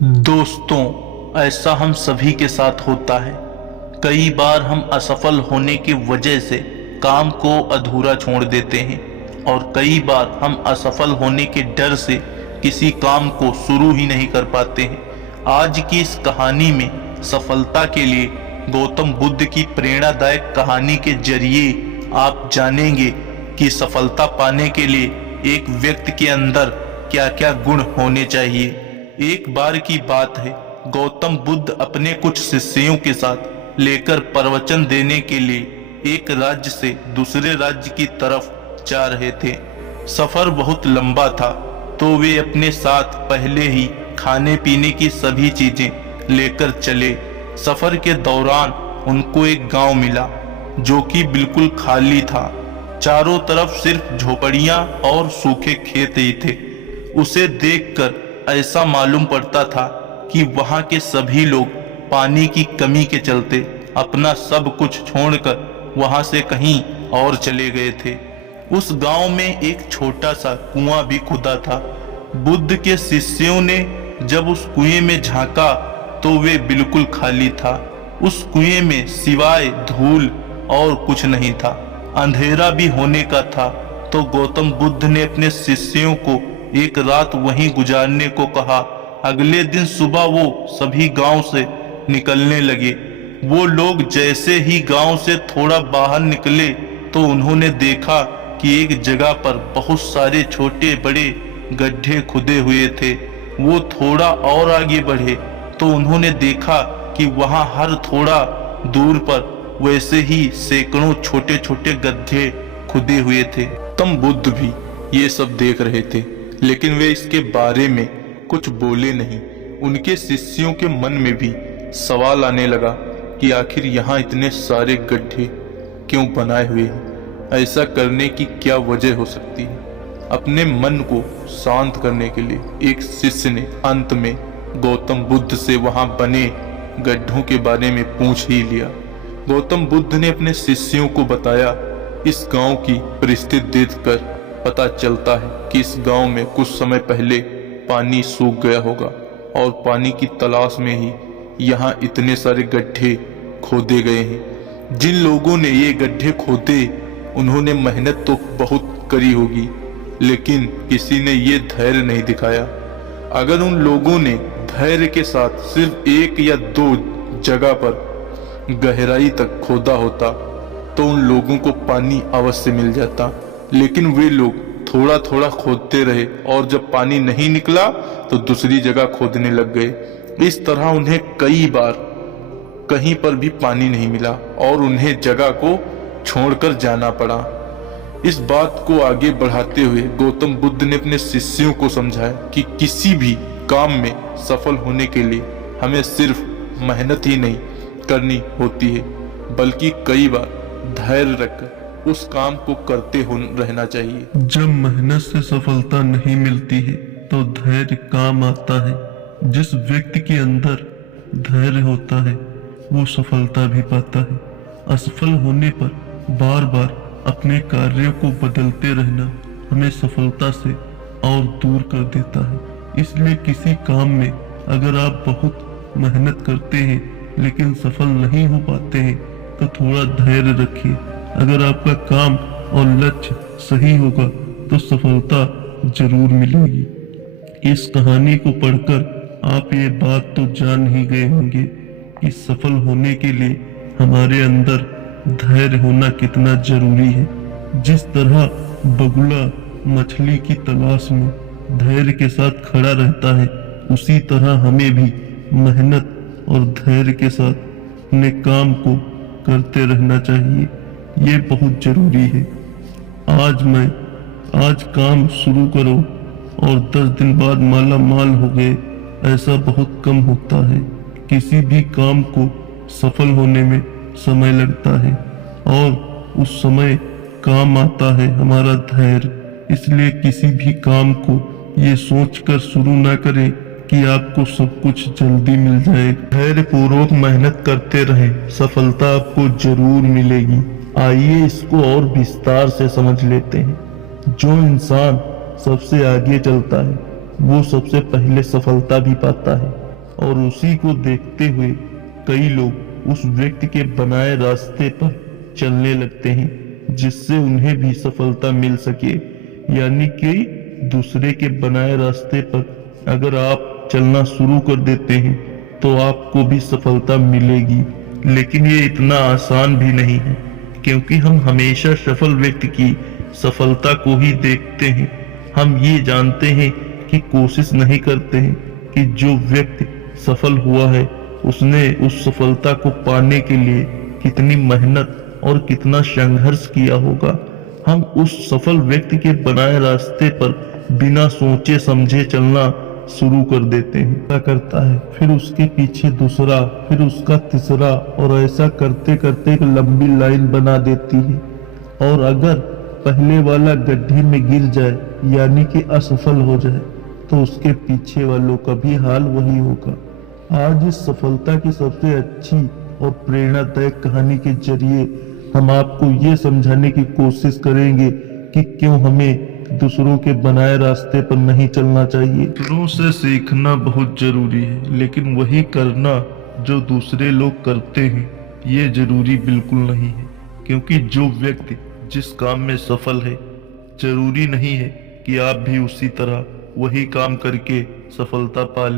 दोस्तों, ऐसा हम सभी के साथ होता है। कई बार हम असफल होने की वजह से काम को अधूरा छोड़ देते हैं और कई बार हम असफल होने के डर से किसी काम को शुरू ही नहीं कर पाते हैं। आज की इस कहानी में सफलता के लिए गौतम बुद्ध की प्रेरणादायक कहानी के जरिए आप जानेंगे कि सफलता पाने के लिए एक व्यक्ति के अंदर क्या क्या गुण होने चाहिए। एक बार की बात है, गौतम बुद्ध अपने कुछ शिष्यों के साथ लेकर प्रवचन देने के लिए एक राज्य से दूसरे राज्य की तरफ जा रहे थे। सफर बहुत लंबा था, तो वे अपने साथ पहले ही खाने पीने की सभी चीजें लेकर चले। सफर के दौरान उनको एक गांव मिला जो कि बिल्कुल खाली था। चारों तरफ सिर्फ झोपड़ियां और सूखे खेत ही थे। उसे देखकर ऐसा मालूम पड़ता था कि वहां के सभी लोग पानी की कमी के चलते अपना सब कुछ छोड़कर वहां से कहीं और चले गए थे। उस गांव में एक छोटा सा कुआं भी खुदा था। बुद्ध के शिष्यों ने जब उस कुएं में झांका तो वे बिल्कुल खाली था। उस कुएं में सिवाय धूल और कुछ नहीं था। अंधेरा भी होने का था। तो गौतम बुद्ध ने अपने शिष्यों को एक रात वहीं गुजारने को कहा। अगले दिन सुबह वो सभी गांव से निकलने लगे। वो लोग जैसे ही गांव से थोड़ा बाहर निकले तो उन्होंने देखा कि एक जगह पर बहुत सारे छोटे बड़े गड्ढे खुदे हुए थे। वो थोड़ा और आगे बढ़े तो उन्होंने देखा कि वहां हर थोड़ा दूर पर वैसे ही सैकड़ों छोटे छोटे गड्ढे खुदे हुए थे। गौतम बुद्ध भी ये सब देख रहे थे, लेकिन वे इसके बारे में कुछ बोले नहीं। उनके शिष्यों के मन में भी सवाल आने लगा कि आखिर यहाँ इतने सारे गड्ढे क्यों बनाए हुए हैं, ऐसा करने की क्या वजह हो सकती है। अपने मन को शांत करने के लिए एक शिष्य ने अंत में गौतम बुद्ध से वहां बने गड्ढों के बारे में पूछ ही लिया। गौतम बुद्ध ने अपने शिष्यों को बताया, इस गांव की परिस्थिति देखकर पता चलता है कि इस गांव में कुछ समय पहले पानी सूख गया होगा और पानी की तलाश में ही यहाँ इतने सारे गड्ढे खोदे गए हैं। जिन लोगों ने ये गड्ढे खोदे उन्होंने मेहनत तो बहुत करी होगी, लेकिन किसी ने ये धैर्य नहीं दिखाया। अगर उन लोगों ने धैर्य के साथ सिर्फ एक या दो जगह पर गहराई तक खोदा होता तो उन लोगों को पानी अवश्य मिल जाता। लेकिन वे लोग थोड़ा थोड़ा खोदते रहे और जब पानी नहीं निकला तो दूसरी जगह खोदने लग गए। इस तरह उन्हें कई बार कहीं पर भी पानी नहीं मिला और उन्हें जगह को छोड़कर जाना पड़ा। इस बात को आगे बढ़ाते हुए गौतम बुद्ध ने अपने शिष्यों को समझाया कि किसी भी काम में सफल होने के लिए हमें सिर्फ मेहनत ही नहीं करनी होती है, बल्कि कई बार धैर्य रखकर उस काम को करते रहना चाहिए। जब मेहनत से सफलता नहीं मिलती है तो धैर्य काम आता है। जिस व्यक्ति के अंदर धैर्य होता है वो सफलता भी पाता है। असफल होने पर बार बार अपने कार्यों को बदलते रहना हमें सफलता से और दूर कर देता है। इसलिए किसी काम में अगर आप बहुत मेहनत करते हैं लेकिन सफल नहीं हो पाते हैं तो थोड़ा धैर्य रखिए। अगर आपका काम और लक्ष्य सही होगा तो सफलता जरूर मिलेगी। इस कहानी को पढ़कर आप ये बात तो जान ही गए होंगे कि सफल होने के लिए हमारे अंदर धैर्य होना कितना जरूरी है। जिस तरह बगुला मछली की तलाश में धैर्य के साथ खड़ा रहता है, उसी तरह हमें भी मेहनत और धैर्य के साथ अपने काम को करते रहना चाहिए। ये बहुत जरूरी है। आज काम शुरू करो और 10 दिन बाद माला माल हो गए, ऐसा बहुत कम होता है। किसी भी काम को सफल होने में समय लगता है और उस समय काम आता है हमारा धैर्य। इसलिए किसी भी काम को ये सोचकर शुरू ना करें कि आपको सब कुछ जल्दी मिल जाए। धैर्य पूर्वक मेहनत करते रहें, सफलता आपको जरूर मिलेगी। आइए इसको और विस्तार से समझ लेते हैं। जो इंसान सबसे आगे चलता है वो सबसे पहले सफलता भी पाता है। और उसी को देखते हुए कई लोग उस व्यक्ति के बनाए रास्ते पर चलने लगते हैं जिससे उन्हें भी सफलता मिल सके। यानी कि दूसरे के बनाए रास्ते पर अगर आप चलना शुरू कर देते हैं तो आपको भी सफलता मिलेगी। लेकिन ये इतना आसान भी नहीं है, क्योंकि हम हमेशा सफल व्यक्ति की सफलता को ही देखते हैं। हम ये जानते हैं कि कोशिश नहीं करते हैं कि जो व्यक्ति सफल हुआ है उसने उस सफलता को पाने के लिए कितनी मेहनत और कितना संघर्ष किया होगा। हम उस सफल व्यक्ति के बनाए रास्ते पर बिना सोचे समझे चलना शुरू कर देते हैं। क्या करता है, फिर उसके पीछे दूसरा, फिर उसका तीसरा, और ऐसा करते करते एक लंबी लाइन बना देती है। और अगर पहले वाला गड्ढे में गिर जाए यानी कि असफल हो जाए तो उसके पीछे वालों का भी हाल वही होगा। आज इस सफलता की सबसे अच्छी और प्रेरणादायक कहानी के जरिए हम आपको ये समझाने की कोशिश करेंगे कि क्यों हमें दूसरों के बनाए रास्ते पर नहीं चलना चाहिए। दूसरों से सीखना बहुत जरूरी है, लेकिन वही करना जो दूसरे लोग करते हैं ये जरूरी बिल्कुल नहीं है। क्योंकि जो व्यक्ति जिस काम में सफल है जरूरी नहीं है कि आप भी उसी तरह वही काम करके सफलता पा लें।